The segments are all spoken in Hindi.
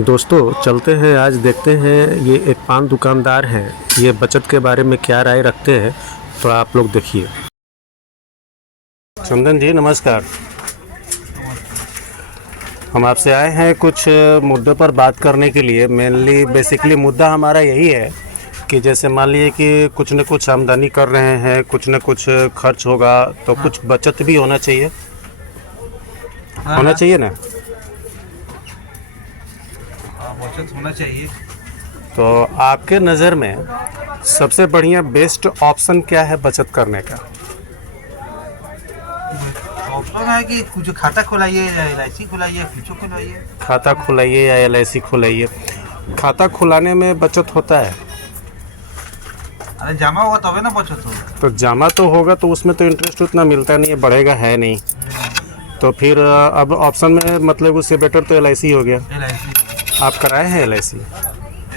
दोस्तों चलते हैं, आज देखते हैं ये एक पान दुकानदार हैं, ये बचत के बारे में क्या राय रखते हैं, थोड़ा आप लोग देखिए। चंदन जी नमस्कार। हम आपसे आए हैं कुछ मुद्दों पर बात करने के लिए। मेनली बेसिकली मुद्दा हमारा यही है कि जैसे मान लीजिए कि कुछ न कुछ आमदनी कर रहे हैं, कुछ न कुछ खर्च होगा, तो कुछ बचत भी होना चाहिए। होना चाहिए ना, बचत होना चाहिए। तो आपके नज़र में सबसे बढ़िया बेस्ट ऑप्शन क्या है बचत करने का? ऑप्शन है कि कुछ खाता खुलाइए या LIC खुलाइए, कुछ खुलाइए। खाता खुलाइए या LIC खुलाइए। खाता खुलाने में बचत होता है? अरे जमा होगा तबे ना बचत होगा। तो जमा तो होगा, तो उसमें तो इंटरेस्ट उतना मिलता नहीं है, बढ़ेगा है नहीं। तो फिर अब ऑप्शन में मतलब उससे बेटर तो LIC हो गया। LIC आप कराए हैं LIC?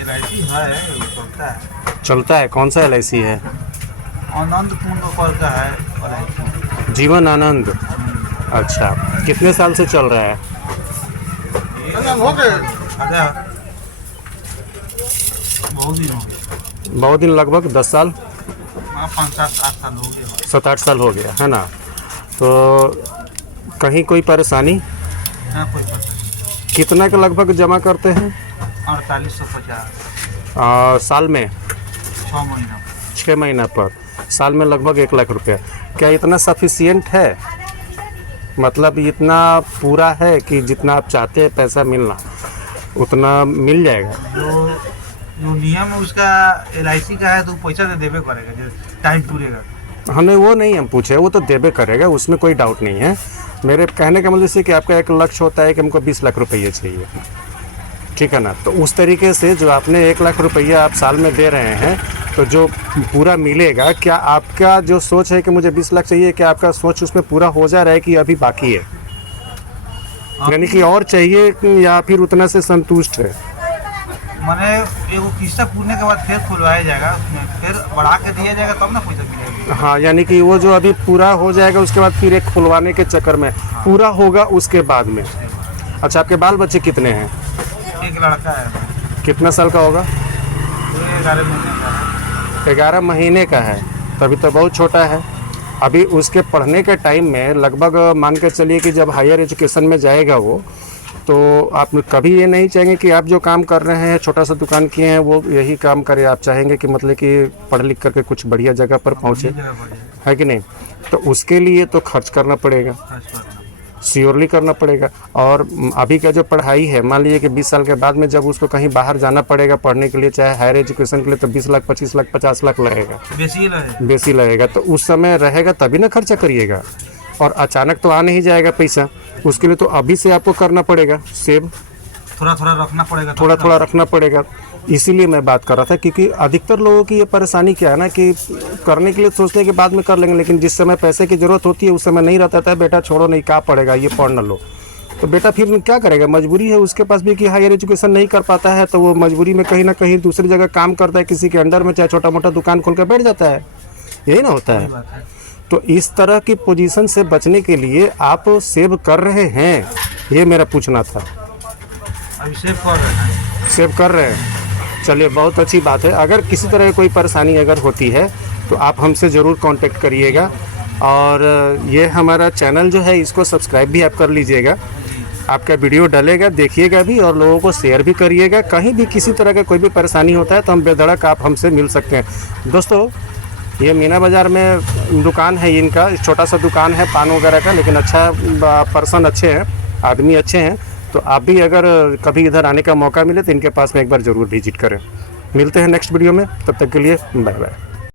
LIC है, चलता है। चलता है? कौन सा LIC है? आनंद कुंड का है LIC। जीवन आनंद। अच्छा, कितने साल से चल रहा है? बहुत दिन हो गए। बहुत दिन, लगभग 10 साल, 5-7-8 साल हो गए। 7-8 साल हो गया है ना। तो कहीं कोई परेशानी? हाँ, कोई पता नहीं। कितना का लगभग जमा करते हैं? 4850 साल में? 6 महीना। 6 महीना पर, साल में लगभग 1 लाख रुपया। क्या इतना सफिशिएंट है? मतलब इतना पूरा है कि जितना आप चाहते हैं पैसा मिलना उतना मिल जाएगा? जो नियम है उसका LIC का है तो पैसा तो देवे करेगा जब टाइम पूरेगा। हमें वो नहीं हम पूछे, वो तो देवे करेगा, उसमें कोई डाउट नहीं है। मेरे कहने का मतलब से कि आपका एक लक्ष्य होता है कि हमको 20 लाख रुपये चाहिए, ठीक है ना। तो उस तरीके से जो आपने 1 लाख रुपया आप साल में दे रहे हैं, तो जो पूरा मिलेगा, क्या आपका जो सोच है कि मुझे 20 लाख चाहिए, क्या आपका सोच उसमें पूरा हो जा रहा है कि अभी बाकी है? यानी कि और चाहिए या फिर उतना से संतुष्ट है? मैंने एगो किस्ता पूरने के बाद फिर खुलवाया जाएगा, उसमें फिर बढ़ा के दिया जाएगा तब ना पैसा मिलेगा। हाँ, यानी कि वो जो अभी पूरा हो जाएगा उसके बाद फिर एक खुलवाने के चक्कर में पूरा होगा उसके बाद में। अच्छा, आपके बाल बच्चे कितने हैं? एक लड़का है। कितना साल का होगा? 11 महीने का है। 11 महीने का है, तभी तो बहुत छोटा है। अभी उसके पढ़ने के टाइम में लगभग मान के चलिए कि जब हायर एजुकेशन में जाएगा वो, तो आप कभी ये नहीं चाहेंगे कि आप जो काम कर रहे हैं, छोटा सा दुकान किए हैं, वो यही काम करे? आप चाहेंगे कि मतलब कि पढ़ लिख करके कुछ बढ़िया जगह पर पहुँचे, है कि नहीं? तो उसके लिए तो खर्च करना पड़ेगा, श्योरली करना पड़ेगा। और अभी का जो पढ़ाई है, मान लीजिए कि 20 साल के बाद में जब उसको कहीं बाहर जाना पड़ेगा पढ़ने के लिए, चाहे हायर एजुकेशन के लिए, तो 20 लाख 25 लाख 50 लाख लगेगा, बेसी लगेगा। तो उस समय रहेगा तभी ना खर्चा करिएगा, और अचानक तो आ नहीं जाएगा पैसा। उसके लिए तो अभी से आपको करना पड़ेगा, सेव थोड़ा थोड़ा रखना पड़ेगा, थोड़ा थोड़ा रखना पड़ेगा। इसीलिए मैं बात कर रहा था, क्योंकि अधिकतर लोगों की ये परेशानी क्या है ना कि करने के लिए सोचने के बाद में कर लेंगे, लेकिन जिस समय पैसे की ज़रूरत होती है उस समय नहीं रहता था। बेटा छोड़ो, नहीं क्या पड़ेगा, ये पढ़ न लो। तो बेटा फिर क्या करेगा? मजबूरी है उसके पास भी कि हायर एजुकेशन नहीं कर पाता है, तो वो मजबूरी में कहीं ना कहीं दूसरी जगह काम करता है, किसी के अंडर में, चाहे छोटा मोटा दुकान खोल कर बैठ जाता है। यही ना होता है। तो इस तरह की पोजीशन से बचने के लिए आप सेव कर रहे हैं, ये मेरा पूछना था। अभी सेव कर रहे हैं। सेव कर रहे हैं, चलिए बहुत अच्छी बात है। अगर किसी तरह की कोई परेशानी अगर होती है तो आप हमसे ज़रूर कांटेक्ट करिएगा। और ये हमारा चैनल जो है इसको सब्सक्राइब भी आप कर लीजिएगा। आपका वीडियो डलेगा, देखिएगा भी और लोगों को शेयर भी करिएगा। कहीं भी किसी तरह का कोई भी परेशानी होता है तो हम बेधड़क आप हमसे मिल सकते हैं। दोस्तों, ये मीना बाज़ार में दुकान है इनका, छोटा सा दुकान है पान वगैरह का, लेकिन अच्छा पर्सन अच्छे हैं, आदमी अच्छे हैं। तो आप भी अगर कभी इधर आने का मौका मिले तो इनके पास में एक बार ज़रूर विजिट करें। मिलते हैं नेक्स्ट वीडियो में, तब तक के लिए बाय बाय।